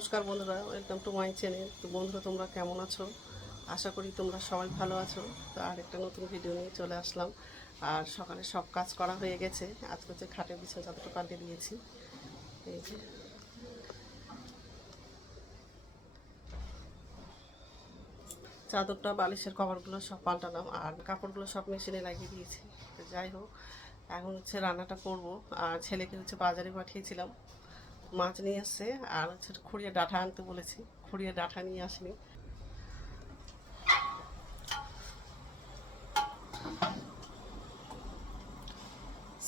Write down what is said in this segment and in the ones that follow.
নমস্কার বন্ধুরা, welcome to my channel. তো বন্ধুরা, তোমরা কেমন আছো? আশা করি তোমরা সবাই ভালো আছো। তো আর একটা নতুন ভিডিও নিয়ে চলে আসলাম। আর সকালে সব কাজ করা হয়ে গেছে। আজকে হচ্ছে খাটের বিছানা চাদরটা পাল্টে দিয়েছি। এই যে চাদরটা, বালিশের কভারগুলো সব পাল্টালাম আর কাপড়গুলো সব মেশিনে লাগিয়ে দিয়েছি। তো যাই হোক, এখন হচ্ছে রান্নাটা করব। আর ছেলেকে হচ্ছে বাজারে পাঠিয়েছিলাম, মাছ নিয়ে আসছে। আর হচ্ছে খুঁড়িয়ে ডাঁটা আনতে বলেছি, খুঁড়িয়ে ডাঁটা নিয়ে আসেনি।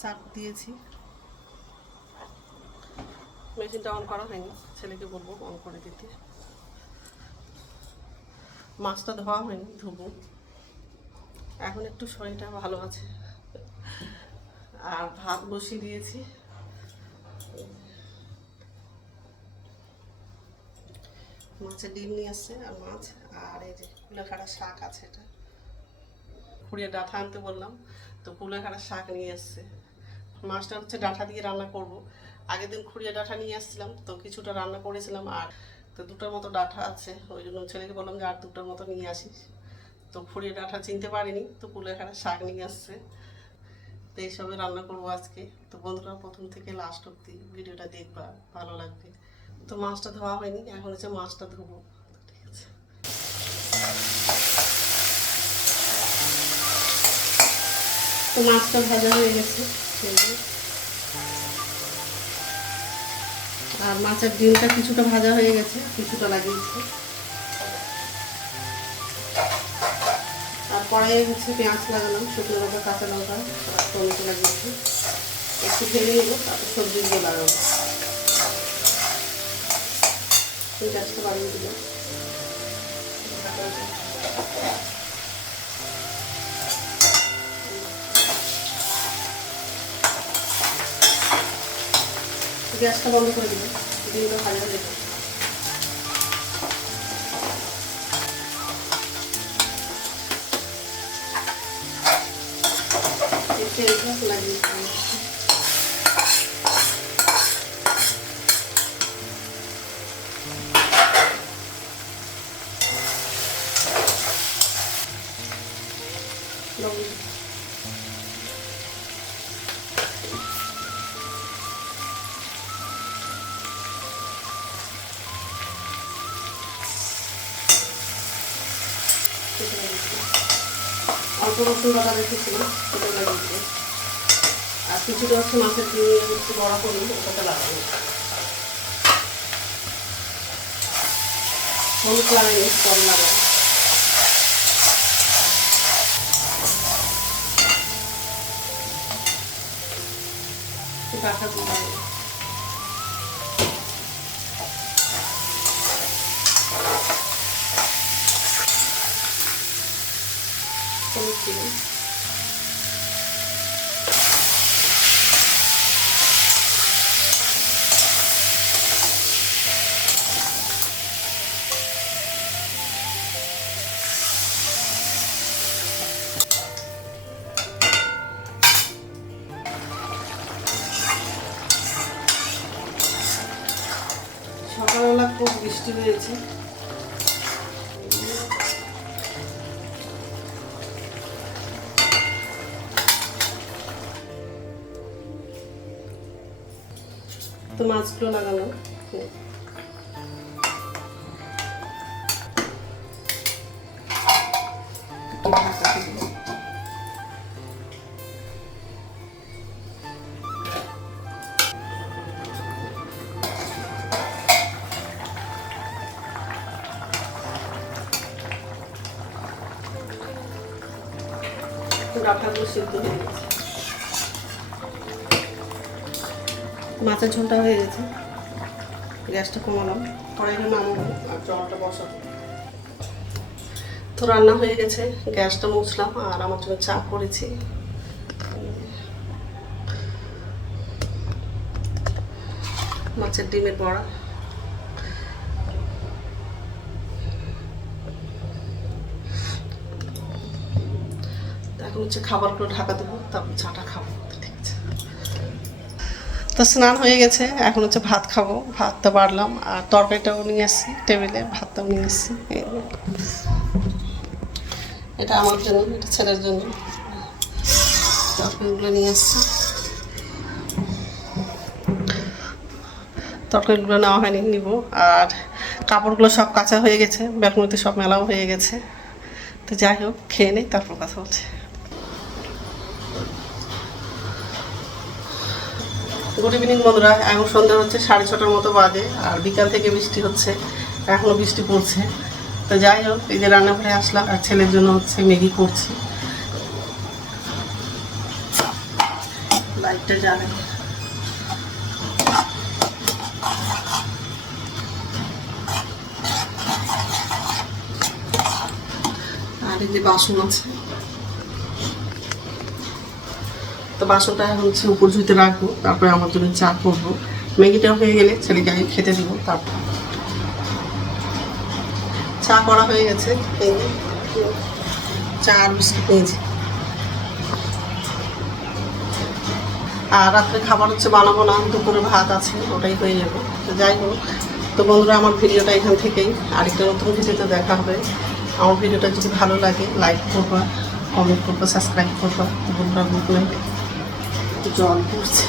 সার্ফ দিয়েছি, মেশিনটা অন করা হয়নি, ছেলেকে বলবো অন করে দিতে। মাছটা ধোয়া হয়নি, ধোবো। এখন একটু শরীরটা ভালো আছে। আর ভাত বসিয়ে দিয়েছি। মাছের ডিম নিয়ে আসছে আর মাছ, আর এই যে কুলেখাড়া শাক আছে, এটা খুঁড়িয়ে ডাঁটা আনতে বললাম, তো কুলেখাড়া শাক নিয়ে এসছে। মাছটা হচ্ছে ডাঁটা দিয়ে রান্না করব। আগের দিন খুঁড়িয়ে ডাঁটা নিয়ে আসছিলাম, তো কিছুটা রান্না করেছিলাম। আর তো দুটোর মতো ডাঁটা আছে, ওই জন্য ছেলেকে বললাম যে আর দুটোর মতো নিয়ে আসিস। তো খুঁড়িয়ে ডাঁটা চিনতে পারিনি, তো কুলেখাড়া শাক নিয়ে আসছে। তো এইসবে রান্না করবো আজকে। তো বন্ধুরা, প্রথম থেকে লাস্ট অব্দি ভিডিওটা দেখবা, ভালো লাগবে। তো মাছটা ধোয়া হয়নি, এখন হচ্ছে মাছটা ধোবো। ঠিক আছে, তো মাছটা ভাজা হয়ে গেছে। আর মাছের ডিমটা কিছুটা ভাজা হয়ে গেছে, কিছুটা লাগিয়েছি। আর কড়াইয়ে হচ্ছে পেঁয়াজ লাগালাম, শুকনো লঙ্কা, কাঁচা লঙ্কা, টমেটো লাগিয়েছি। একটু ভেজে নেবো, তারপর সবজিগুলো লাগাবো। গ্যাসটা বাড়িয়ে দিল। গ্যাসটা বন্ধ করে দিল, ডিমটা ভাজা হয়ে যাবে। তেলটা লাগিয়ে লবণ, অল্প রসুন বাটা রেখেছিলাম, সেটা লাগিয়েছি। আর কিছুটা হচ্ছে মাছের দিয়ে হচ্ছে বড়া করুন, ওটাতে লাগাবো। হলুদ লাগাইনি, কম লাগাবো। ডাঁটা দিয়ে লাগাবো। হলুদ দিলাম। সকালবেলা খুব বৃষ্টি হয়েছে। তো মাছগুলো লাগালাম। ডাঁটাগুলো সিদ্ধ হয়ে গেছে, মাছের ঝোলটা হয়ে গেছে। গ্যাসটা কমালাম, কড়াইটা নামাবো আর জলটা বসাবো। তো রান্না হয়ে গেছে, গ্যাসটা মুছলাম আর আমার জন্য চা করেছি। মাছের ডিমের বড়া। এখন হচ্ছে খাবারগুলো ঢাকা দেবো, তারপর চাটা খাবো। ঠিক আছে, তো স্নান হয়ে গেছে, এখন হচ্ছে ভাত খাবো। ভাতটা বাড়লাম আর তরকারিটাও নিয়ে আসছি টেবিলে, ভাতটাও নিয়ে আসছি। এটা আমার জন্য, এটা ছেলের জন্য। তরকারিগুলো নিয়ে আসছি, তরকারিগুলো নেওয়া হয়নি, নিব। আর কাপড়গুলো সব কাঁচা হয়ে গেছে, ব্যালকনিতে সব মেলাও হয়ে গেছে। তো যাই হোক, খেয়ে নেই, তারপর কথা বলছি। গুড ইভিনিং বন্ধুরা, এখন সন্ধ্যা হচ্ছে 6:30টার মতো বাজে, আর বিকাল থেকে বৃষ্টি হচ্ছে, এখনও বৃষ্টি পড়ছে। তো যাই হোক, এই যে রান্নাঘরে আসলাম আর ছেলের জন্য হচ্ছে ম্যাগি করছি। লাইটটা জ্বালাই। আর এই যে বাসন আছে, তো বাসনটা হচ্ছে উপর ঝুঁতে রাখবো, তারপরে আমার জন্য চা করবো। ম্যাগিটা হয়ে গেলে ছেলেকে আগে খেতে দিব, তারপর চা করা হয়ে গেছে। এই যে চা আর বিস্কুট নিয়েছি। আর রাত্রে খাবার হচ্ছে বানাবো না, দুপুরে ভাত আছে, ওটাই হয়ে যাবে। তো যাই হোক, তো বন্ধুরা আমার ভিডিওটা এখান থেকেই, আরেকটা নতুন ভিডিওতে দেখা হবে। আমার ভিডিওটা যদি ভালো লাগে লাইক করবা, কমেন্ট করবা, সাবস্ক্রাইব করবা। তো বন্ধুরা গুড নাইট। জল পড়ছে।